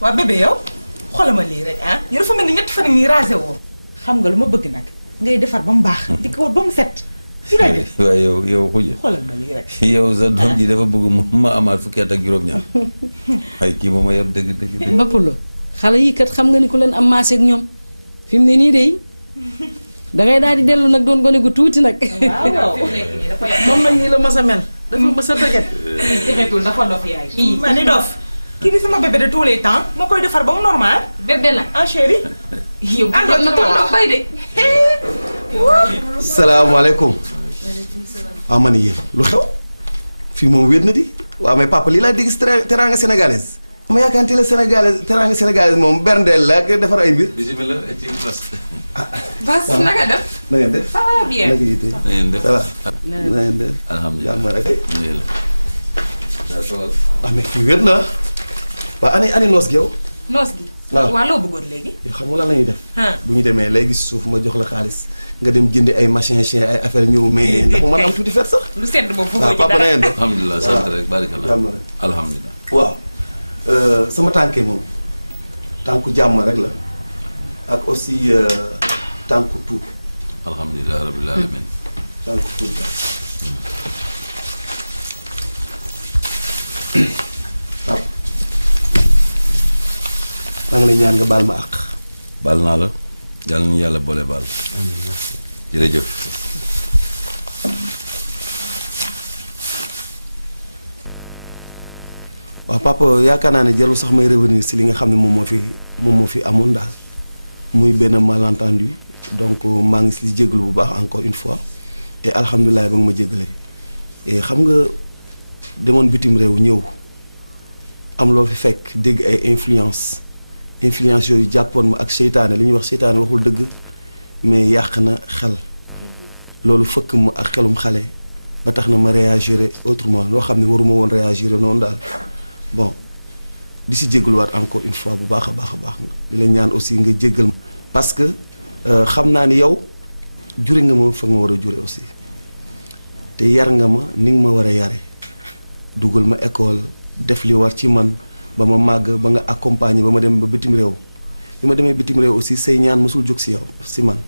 waa bébé yow xoolal ma lii rek ah yow dafa mel ni ñetti fan yi rasé woo xam nga lu ma bëgg nag ngay defar ba mu baax di ko ba mu set fi lay def waaye yow xuj xoolal ma lii rek yow sa doom ji dafa bëgg ma amaat fukki at ak juróom-ñaar ay kii moom a yeb dëgg Mbappulo xale yi kat xam nga ni ku leen am maase ak ñoom fi mu ne nii de dangay daal di dellu nag doon gone gu tuuti nag. waaw moom nag nii la mas a mel. dafa mas a tëgget. defetul dafa dof yaay. ma ni dof kii di sama bébé de tous les temps moo koy defar ba mu normal. bébé la ah chéri. yow na toog bay de. salaamaaleykum. waaw ma ni yéen lu xew fii moom wéet na di waaw mais papa lii laa dégg si teraanga sénégalaise. ma yaakaar ne teraanga sénégalaise moom berndeel la ak defar ay mbir. bismillah ci bas. Bas naka def. na ngeen def. ça va bien. naka yite. na ngeen def. ça va. na ngeen def. alhamdulilah jàmm rek. alhamdulilah. daa toogal. ah mais fii wéet na waaw ani noos gi yow. noos gi. waaw loo bëggoon léegi. yow xam nga lan la ñuy def. bu ñu demee léegi si suuf ma jox la xaalis nga dem jëndi ay machin chien ay affaire ñëw mais ndax mu mën a am tuuti fet sax. lu sedd boobu waaw papa na ngeen def. alhamdulilah sant rek barakallah. jàmm rek. alhamdulilah. waaw sama tànkee moom tànku jàmm rek la ak aussi tànku tuub. alhamdulilah rabbil alamin. tànku tuub la. waaw. maa ngi lay ñaan nga baal ma àq. baal naa la yàlla nañu yàlla boole baal. jërëjëf. waaw papa yaakaar naa ne jarul sax may revenir si li nga xam ne moom moo fi amoon daal muy benn malentendu donc maa ngi si jégalu bu baax encore une fois et alhamdulilah ba nga ma jégalee et xam nga demoon bitim réew ñëw am loo fi fekk dégg ay influence yooyu jàppoon ma ak seytaane li ñuy wax seytaane waxul dëgg mais yàq na xel loolu fëkk ma ak xelum xale ba tax na ma réagir autrement loo xam ne waruma woon réagir noonu daal. bon di si jégaluwaat encore une fois bu baax a baax di la ñaan aussi nga jégal ma parce que xam naa ni yow jure nga ma fa nga war a jure aussi te yar nga ma ni nga ma war a yare dugal ma école def li war ci man ba ma màgg ba nga accompagner ba ma dem ba bitim réew bi ma demee bitim réew aussi say ñaan mësul jóg si yow si man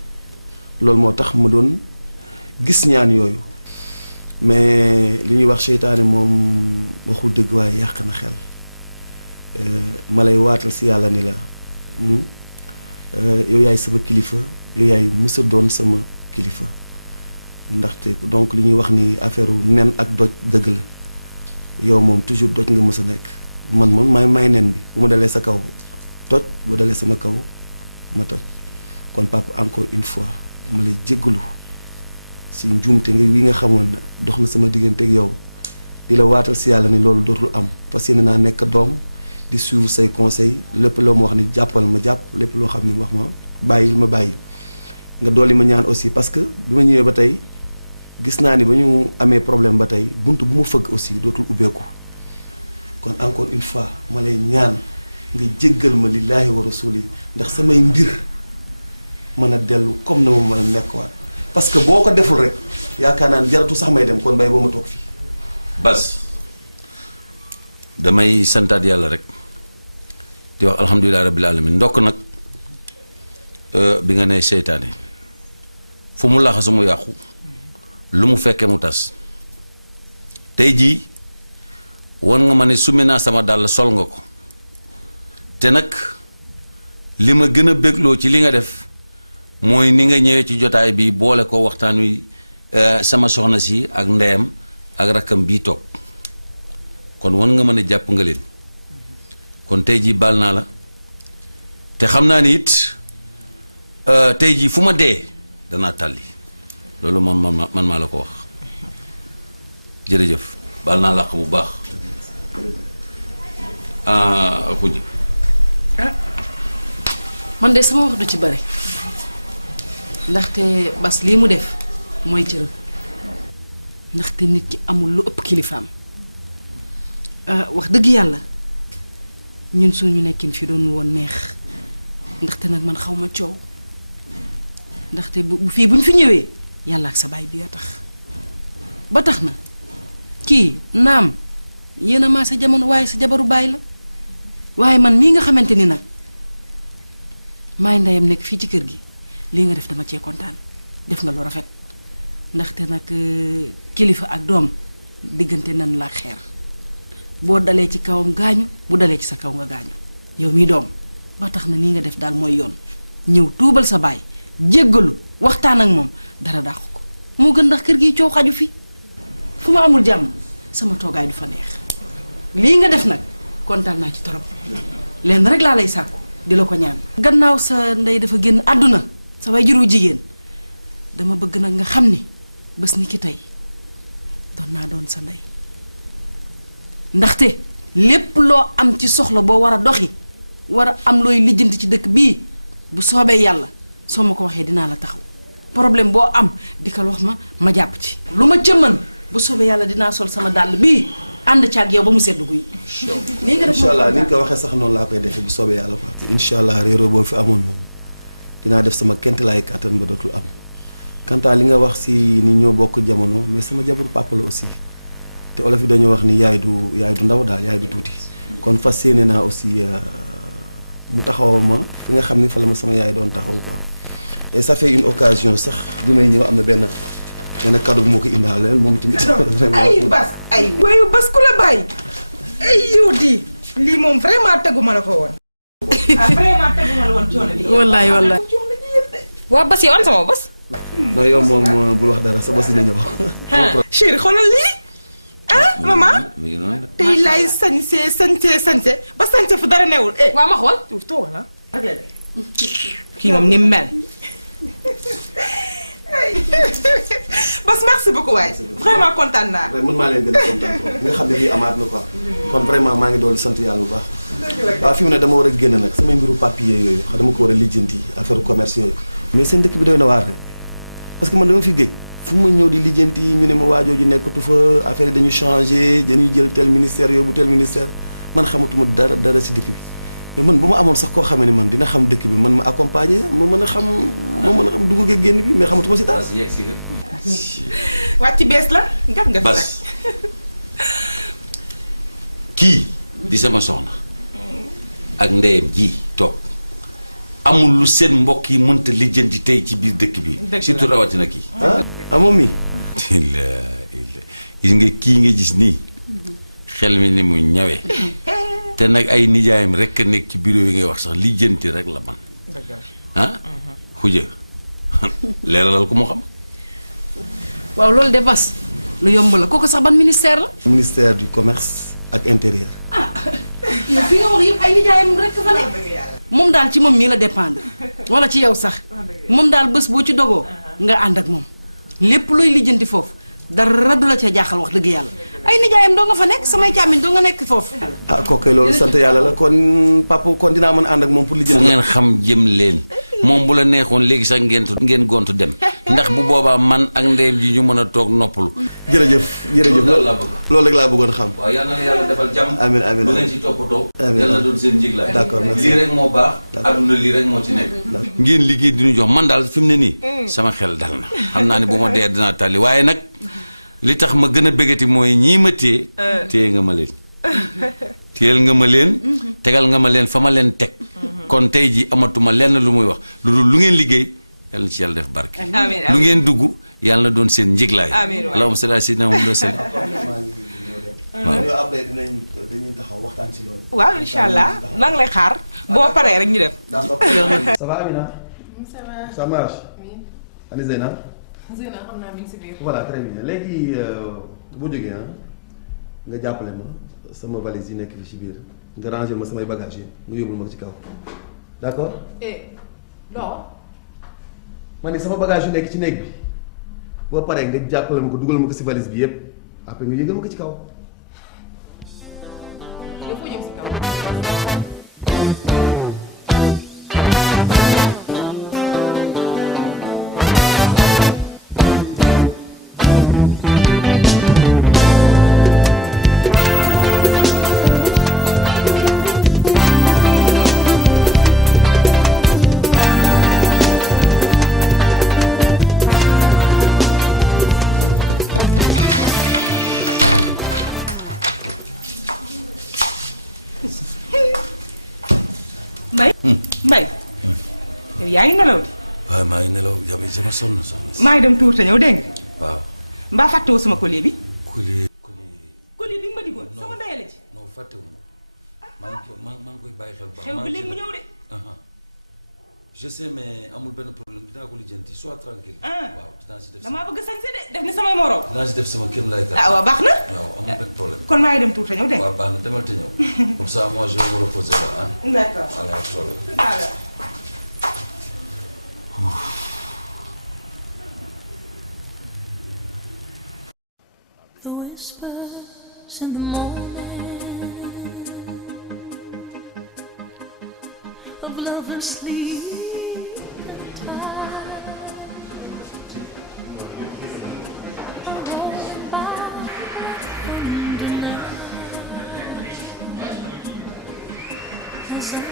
loolu moo tax ma doon gis ñaan yooyu mais li ñuy wax seytaane moom waxul dëgg waaye yàq na xel ma lay waatal si yàlla ni la yow yaay sama kilifa yow yaay mësa doon sama kilifa ndaxte donc li ñuy wax ni affaire nen ak doj dëgg la yow moom toujours doj nga mës a nekk man moom may nen bi bu ma dalee sa kaw toj bu dalee sama kaw ma toj kon papa encore une fois ma lay jéggalu si njuumte nga wi nga xamoon na dox na sama diggante ak yow di la waatal si yàlla ni loolu dootul am parce que naa nekk doom di suivre say conseils lépp loo ma wax ni jàppal ma jàpp lépp loo xam ni wax ma bàyyil ma bàyyi nga dolli ma ñaan aussi parce que bi ma ñëwee ba tey gis naa ni ba ñu amee problème ba tey bunt bu ma fëgg aussi dootul ubbeeku kon encore une fois ma lay ñaan nga jéggal ma lillaahi wa rasuli ndax samay mbir mën a dellu comme na ma mën a nekkwaat parce que boo ko deful rek yaakaar naa ne jaratu sax may dem kon bay boo ma toog fii. Bas damay santaat yàlla rek di wax alhamdulilah rabbil alamin ndokk nag bi nga nee seytaane fu mu laxasu mu yàqu lu mu fekkee mu tas tey jii won nga ma ne summi naa sama dàll sol nga ko te nag li ma gën a bégloo ci li nga def mooy ni nga ñëwee ci jotaay bi boole ko waxtaan wi sama soxna si ak ndeyam ak rakkam bii toog kon wan nga mën a jàpp nga leen kon tey jii baal naa la te xam naa ni it tey jii fu ma dee danaa tàlli loolu man maa la ko wax jërëjëf baal naa làq bu baax xuj man de sama wax du ci bari ndaxte bas lii mu def mooy cëram ndaxte nit ki amul lu ëpp kilifaam wax dëgg yàlla ñun suñu nekkin fi doon woon neex ndaxte nag man xaw ma coow ndaxte bu fii bu ñu fi ñëwee yàlla ak sa baay bi a tax ba tax na kii naam yéen a maa sa jamono waaye sa jabaru baay la waaye man mii nga xamante ni nag maay ndeyam nekk fii ci kër gi lii nga def dama cee kontaan def nga lu rafet ndaxte nag kilifa ak doom diggante nan la xeer boo dalee ci kawam gaañu bu dalee ci sa kaw nga gaañu yow mii doom ba tax na nii nga def daal mooy yoon ñëw tuubal sa baay jéggalu waxtaan ak moom dara dàqu ko moo gën ndax kër gi coow xaju fi fu ma amul jàmm sama toogaay du fa neex lii nga def nag kontaan naa ci torop lenn rek laa lay sàkku di la ko ñaan gannaaw sa ndey dafa génn àdduna sa way juru jigéen dama bëgg nag nga xam ni bés ni ki tey doon naa doon sa ndey ndaxte lépp loo am ci soxla boo war a doxi war a am looy lijjanti ci dëkk bii bu soobee yàlla soo ma ko waxee dinaa la taxaw problème boo am di ko wax ma jàpp ci lu ma cëmman bu soobee yàlla dinaa sol sama dàll bii ànd ci ak yow ba mu sedd guy. incha allah ni nga ko waxee sax noonu laa koy defee bu soobee yàlla quoi. incha allah réeroo boo fi amoon moom dinaa def sama kent laay kàttan ba dootul am. quant à li nga wax si ni ñoo bokk jamono mais sama jabaru papa la aussi te olof yi dañoo wax ni yaay du ndaw daal yaay du tuuti. kon fas yéene naa aussi mu taxaw ma fi nga xam ni fa la ma sama yaay doon taxaw quoi. et ça fait une occasion sax bi may ñëw am na benn cadeau bu moo ko indaaleel moom tamit. ay bas ay wayu bas ku la bàyyi ay yow di lii moom vraiment teguma la ko woon. vraiment teguma la woon coono bi. wallaay wallaay. waa bas yow an sama bas. non yow moom bul wax dara sa bos dina ñëw. chéri xoolal lii ah maman. mi ngi noonu tey laay sañse ba sañse fu dara newul. waa ma xool. toogal na kii moom ni mu mel. Bas merci beaucoup waay vraiment kontaan naa. mën maa leen gën a kontaan trop nga xam ne lii amaat na quoi. kon vraiment maa ngi doon sant yàlla bu baax. waaw fi mu ne dama war a génn nag samay mbiru papier yooyu xam dama ko war a lijjanti affaire commerce yooyu. mais seen dëkk bi doy na waar de parce que man dama fi géej fu ma ñëw di lijjanti ñu ne ma waajoo ji nekkatu fa affaire yi dañu changé dañuy jël tel ministère yóbbu tel ministère man xamatuma dara si dëkk bi. mais man bu ma amoon sax koo xamee ni man dina xam dëkk bi man ma accompagner ma mën a xam dugg ak génn bi mais xamatuma si dara. Bas yegg si nga. wàcc bees la ngat nga fi nag. Bas kii di sama soxna ak ndeyam ji toog amul lu seen mbokk yi mënta lijjanti tey ci biir dëkk bi. surtout rawatina kii. ah moom mi. gis nga kii nga gis nii xel mi ni mu ñawee. te nag ay nijaayam rek a nekk ci bureau yi ngay wax sax lijjanti rek la man ah xuja leeralal ko mu xam. waaw loolu de bas lu yomb la kooku sax ban ministère la. ministère du commerce ak intérieur. yow fi nga wax yëpp ay nijaayam rek fa nekk. moom daal ci moom mii la dépendre wala ci yow sax moom daal bés boo ci dogoo nga ànd ak moom lépp looy lijjanti foofu dara du la ca jaaxal wax dëgg yàlla. ay nijaayam doo nga fa nekk samay càmmiñ doo nga nekk foofu. ah kooku loolu sant yàlla la kon papa kon dinaa mën a ànd ak moom pour li fu ngeen xam jëm leen moom bu la neexoon léegi sax ngeen gontu dem ndax bu boobaa man ak ndeyam ji ñu mën a toog noppalu. jërëjëf loolu rek laa bëggoon xam. waaw yal na yàlla defal jàmm. amiin amiin lu ngeen ci toppatoo. amiin yal na doon seen njëglaay. d'accord merci lii rek moo baax. adduna lii rek moo ci nekk. ngeen liggéey di ñu jox man daal fi mu ne nii. sama xel dal na xam naa ne bu ma dee dinaa tàlli waaye nag li tax ma gën a bëggati mooy ñii ma téye nga ma leen téyel nga ma leen tegal nga ma leen fa ma leen teg kon tey ji amatuma lenn lu muy wax lu dul lu ngeen liggéey yàlla na ci yàlla def barke lu ngeen dugg yàlla na doon seen njiglaay allahumma salli ala sayyidina Muhammad wa sallim waaw yow après dañuy taxaw waxtaan ci loolu. waaw incha allah maa ngi lay xaar boo paree rek ñu dem. ça va Amina. ça va. ça marche. oui. Ani Zeyna. Zeyna xam naa mi ngi si biir. voilà très bien léegi bu jógee nga jàppale ma sama valise yi nekk fi ci biir nga ranger ma samay bagages yi nga yóbbul ma ko ci kaw d'accord. non. ma ni sama bagage yu nekk ci néeg bi boo paree nga jàppale ma ko dugal ma ko ci valise bi yépp après nga yëgal ma ko ci kaw. yow foo jëm si kaw. Mbay. Mbay. yow yaa ngi nelaw de. waaye maa ngi nelaw jabe sama sonn soxna si. maa ngi dem tuur te ñëw dégg nga. waaw. mbaa fàttewoo sama collier bi. collier. collier bi nga ma digoon sama ndeyale ji. non fàttewu ma maa ngi koy bàyyi xel. xew bi léegi mu ñëw de. je sais mais amul benn problème dinaa ko lijjanti sois tranquille. waaw dinaa si def damaa bëgg sañse de def ni samay morom. dinaa si def sama kéem lay kat. waaw baax na. waaw amul benn problème. kon maa ngi dem tuur te ñëw dégg nga. waaw baax na demal te ñëw. comme ça moi je vais me reposer là ah. d'accord. voilà problème. voilà. The whispers in the morning of lovers sleep and tired are rolling by like thunder now as I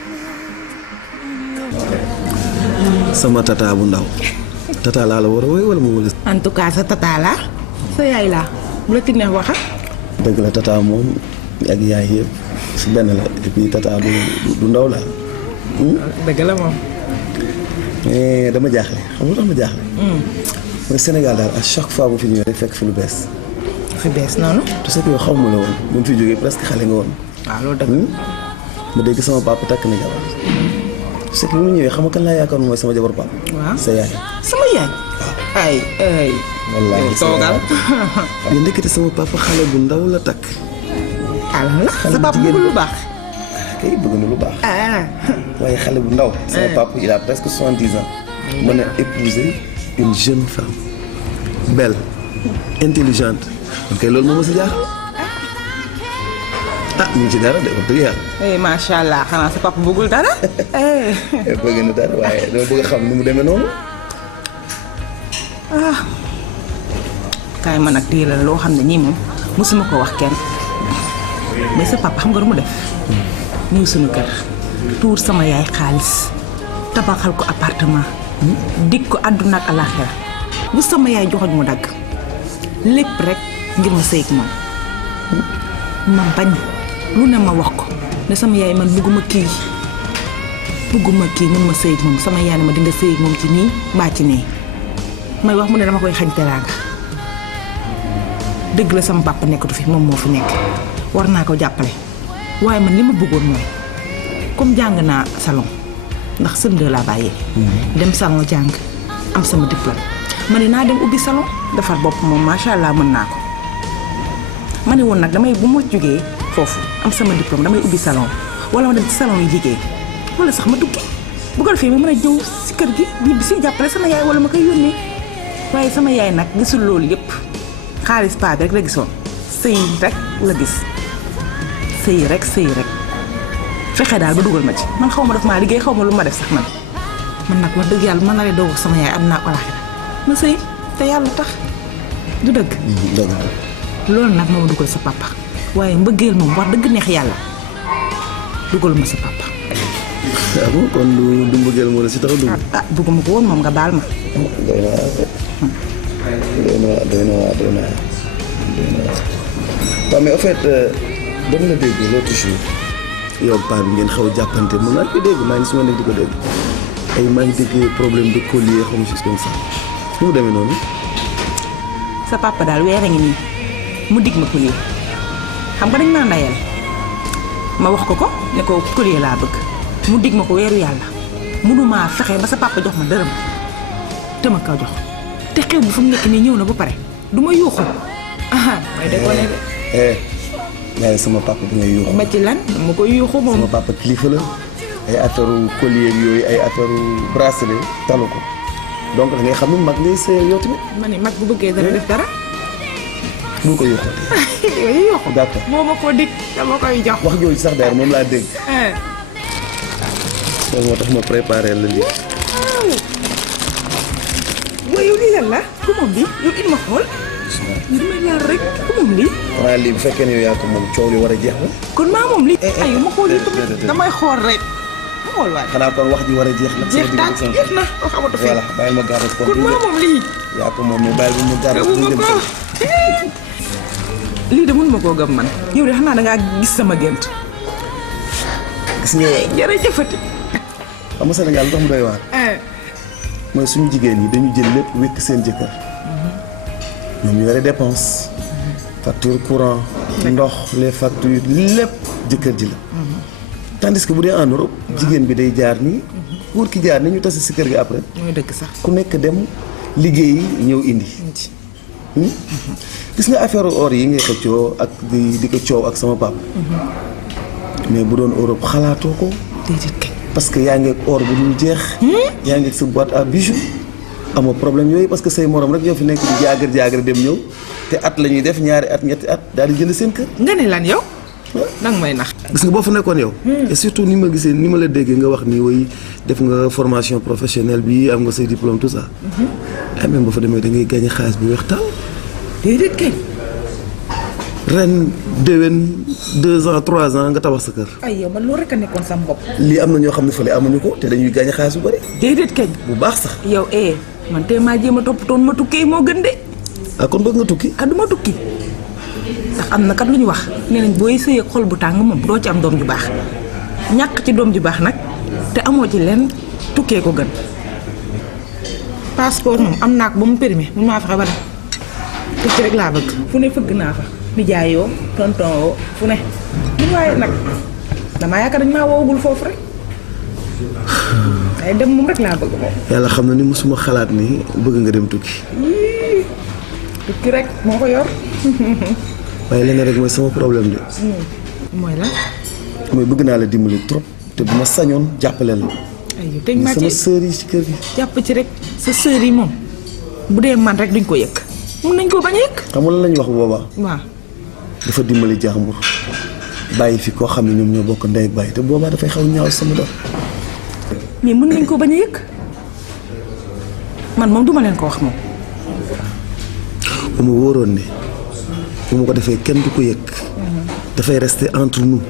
sama tata bu ndaw tata laa la war a woy wala ma wala. en tout cas sa tata la sa yaay la bu la tig neex waxa dëgg la tata moom ak yaay yëpp si benn la et puis tata du ndaw la. dëgg la moom. mais dama jaaxle xam nga tax ma jaaxle. mooy Sénégal daal à chaque fois bu fi ñëwee rek fekk fi lu bees. fi bees noonu. tu sais que yow xaw ma la woon bu mu fi jógee presque xale nga woon. waaw loolu dëgg. ma dégg sama papa takk na jabar. tu sais que bi mu ñëwee xam nga kan laa yaakaar mooy sama jabar papa. waaw sa yaay. sama yaay. ay ay. wallaahi yow toogal. mais ndekete sama papa xale bu ndaw la takk. alhamdulilah sa papa bëggul lu baax. kay bëgg na lu baax. ah. waaye xale bu ndaw. sama papa il a presque 70 ans. mën a épouser une jeune femme. belle. intelligente. donc kay loolu moo ma si jaaxal. ah mu ngi ci dara de wax dëgg yàlla. macha allah xanaa sa papa bëggul dara. bëgg na dara waaye dama bëgg a xam nu mu demee noonu. kaay ma nag téye la loo xam ne ñii moom mosuma ko wax kenn mais sa papa xam nga lu mu def. ñëw suñu kër. tuur sama yaay xaalis. tabaxal ko appartement. dig ko àdduna ak alaaxira bu sama yaay joxoñ mu dagg. lépp rek ngir ma sëy ak moom. ma bañ lu ne ma wax ko ne sama yaay man bëgguma kii mun ma sëy ak moom sama yaay ne ma dinga sëy ak moom ci nii mbaa ci nee may wax mu ne dama koy xañ teraanga. dëgg la sama papa nekkatu fi moom moo fi nekk war naa ko jàppale waaye man li ma bëggoon mooy comme jàng naa salon ndax sën de laa bàyyee. dem salon jàng am sama diplôme ma ne naa dem ubbi salon defar bopp moom macha allah mën naa ko. ma ne woon nag damay bu ma jógee foofu am sama diplôme damay ubbi salon wala ma dem ci salon yi liggéey wala sax ma tukki bu ko defee ma mën a ñëw si kër gi ñibbi si jàppale sama yaay wala ma koy yónnee waaye sama yaay nag gisul loolu yëpp xaalis paa bi rek la gisoon sëy rek la gis sëy rek fexe daal ba dugal ma ci man xaw ma def maa liggéey xaw ma lu ma def sax man nag wax dëgg yàlla man la doog ak sama yaay àdduna ak alaaxira ma sëy te yàlla tax du dëgg. loolu nag moo dugal sa papa waaye mbëggeel moom wax dëgg neex yàlla dugal ma sa papa. ah bon kon du mbëggeel moo la si tax a dugg. bëgguma ko woon moom nga baal ma. doy na waar. waaw mais en fait dama la dégg l'autre jour. yow paa bi ngeen xaw a jàppante mën naa ko dégg maa ngi suma nekk di ko dégg ay maa ngi dégg problème de collier xam nga chose comme ça nu mu demee noonu. sa papa daal weer a ngi nii. mu dig ma collier xam nga dañ maa ndayale ma wax ko ne ko collier laa bëgg mu dig ma ko weeru yàlla mënumaa fexe ba sa papa jox ma dërëm te ma ko jox te xew bi fu mu nekk nii ñëw na ba pare du ma yuuxu may de ko ne de mais sama papa bi ngay yuuxu ma ci lan dama koy yuuxu moom sama papa kilifa la ay affaire collier ak yooyu ay affaire bracelet talu ko donc da ngay xam ne mag ngay sëyal yow tamit ma ne mag bu bëggee dara def dara bu ko yoxootee. yooyu yoxu. d'accord moo ma ko dig dama koy jox. wax jooju sax d'ailleurs moom laa dégg. loolu moo tax ma préparé la lii. waaw. mooy yow lii lan la. ku moom lii yow it ma xool. ñu damay laal rek ku moom lii. xanaa lii bu fekkee ne yow yaa ko moom coow li war a jeex la. kon maa moom lii. aywa ma xool yi tamit damay xool rek. ma xool waay. xanaa kon wax ji war a jeex nag. jeex tàkk jeex na wax amatu fi. voilà bàyyil ma gàttal ko. kon maa moom lii. yaa ko moom mais bàyyil ma gàttal ko. lii de mënuma koo gëm man yow de xanaa dangaa gis sama gént gis nga jërëjëfati. xam nga Sénégal lu tax mu doy waar mooy suñu jigéen yi dañu jël lépp wékk seen jëkkër ñoom ñu yore dépense facture courant ndox les factures lépp jëkkër ji la tandis que bu dee en Europe jigéen bi day jaar nii góor ki jaar ni ñu tase si kër gi après mooy dëgg sax. ku nekk dem liggéeyi ñëw indi gis nga affaire or yi ngay xëccoo ak di ko coow ak sama papa mais bu doon Europe xalaatoo ko déedéet kay. parce que yaa ngi ak or bu dul jeex yaa ngi ak sa boîte à bijoux amoo problème yooyu parce que say morom rek ñoo fi nekk di jaagar dem ñëw te at la ñuy def ñaari at ñetti at daal di jënd seen kër nga ne lan yow. nag may nax. gis nga boo fa nekkoon yow et surtout ni ma gisee ni ma la déggee nga wax ni way def nga formation professionnelle bi am nga say diplôme tout ça même boo fa demee da ngay gagné xaalis bu weex taal déedéet kay. ren déwén 2 ans 3 ans nga tabax sa kër ay yow man loolu rek a nekkoon sama bopp. lii am na ñoo xam ne fële amuñu ko te dañuy gagné xaalis bu bëri déedéet kay. bu baax sax yow man tey maa jéem a toppatoon ma tukkee moo gën de. ah kon bëgg nga tukki ah du ma tukki ndax am na kat lu ñu wax nee nañ booy sëy ak xol bu tàng moom doo ci am doom ju baax ñàkk ci doom ju baax nag te amoo ci lenn tukkee ko gën. passeport moom am naa ko ba mu périmé mun maa fexe ba dem tukki rek laa bëgg. fu ne fëgg naa fa nijaayoo tonton woo fu ne mun waaye nag damaa yaakaar dañ maa woowagul foofu rek ay dem moom rek laa bëgg moom. yàlla xam na ni mosuma xalaat ni bëgg nga dem tukki tukki rek moo ko yor. waaye leneen rek mooy sama problème de mooy lan. mooy bëgg naa la dimbali trop te bu ma sañoon jàppale la ay yow teg maa sama ci sœur yi ci kër gi jàpp ci rek sa sœur yi moom bu dee man rek duñ ko yëg mun nañ koo bañ a yëg. xam nga lan la ñuy wax boobaa waaw. dafa dimbali jàmbur bàyyi fi koo xam ne ñoom ñoo bokk ndey ak bàyyi te boobaa dafay xaw ñaaw sama doom mais mën nañ koo bañ a yëg man moom duma leen ko wax moom. bu ma wóoroon ne bu ma ko defee kenn du ko yëg dafay rester entre nous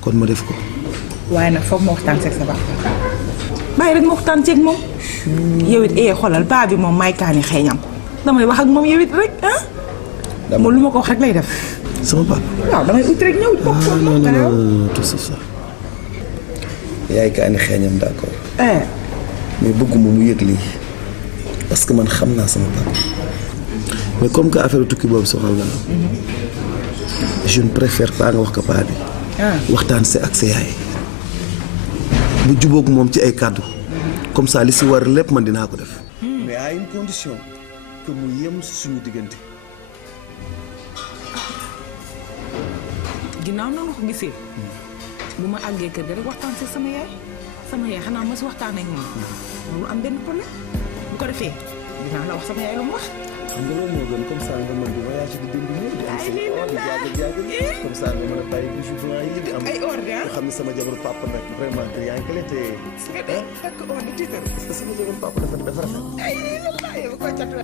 kon ma def ko waaye nag foog ma waxtaan seeg sa baax bàyyi rek ma waxtaan seeg moom. yow it xoolal baa bi moom may kaani xeeñam damay wax ak moom yow it rek moom lu ma ko wax rek lay def. sama papa waaw damay ut rek ñëw bokk ko non non tout ça yaay kaani xeeñam d'accord mais bëgguma mu yëg lii parce que man xam naa sama papa mais comme que affaire tukki boobu soxal nga la je ne préfère pas nga wax ko paa bi waxtaan si ak sa yaay bu jubóog moom ci ay kàddu comme ça li si war lépp man dinaa ko def mais à une condition que mu yem si suñu diggante ginnaaw noonu ko gisee bu ma àggee kër ga rek waxtaan si sama yaay xanaa ma si waxtaan ak moom loolu am benn problème bu ko defee dinaa la wax sama yaay lu mu wax. xam nga loolu moo gën comme ça nga mën di voyage di dem di ñëw di am say or di jaagal comme ça nga mën a bàyyi bijoux blanc yi di am ay or de nga xam ne sama jabaru papa nag vraiment triangle la te su nga dee takk or di tiitaru parce que sama jabaru papa dafa rafet ay lu bàyyi ba ko catu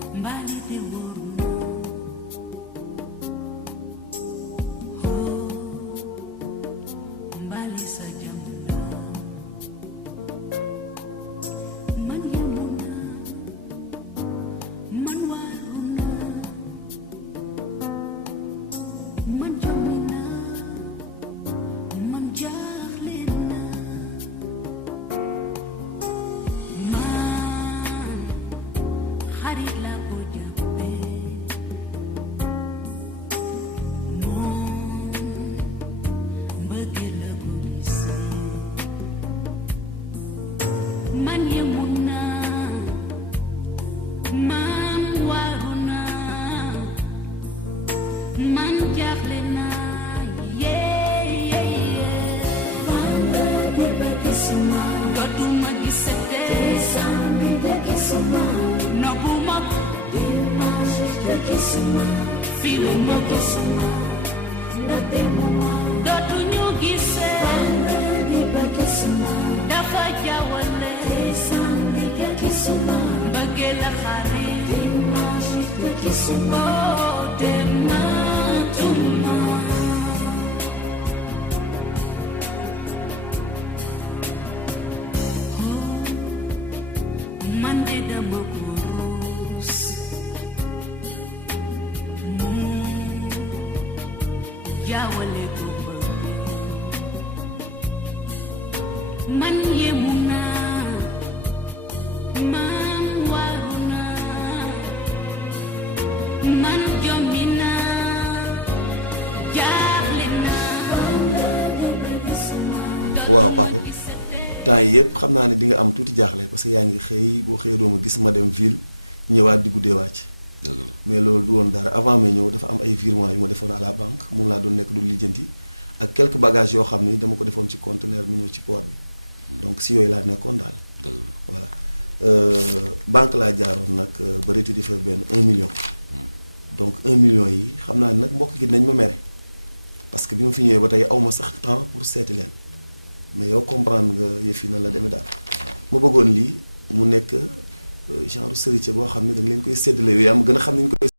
waaw papa temps yi yëpp xam naa ne di nga am tuuti jaaxle parce que yaa ngi xëy boo xëyee doo ma gis ma dem ville ñëwaat di guddee wàcc. dëgg la mais loolu du woon dara avant may ñëw dafa am ay virements yu ma defoon à la banque moom laa doon nekk du lijjanti ak quelques bagages yoo xam ni dama ko defoon ci conteneur mu ñëw ci port bi donc si yooyu laa nekkoon daal. dëgg la voilà banque laa jaaroon nag ba retiré fa benn 1 million. donc 1 million yi xam naa ne nag mbokk gi nañ ma mere parce que bi ma fi ñëwee ba tey aw ma sax temps pour seeti leen mais yow comprendre nga yëf yi na la demee daal ma bëggoon lii mu nekk genre seritier boo xam ne da nga leen koy séddale yooyu yaa ma gën a xam ne ñu koy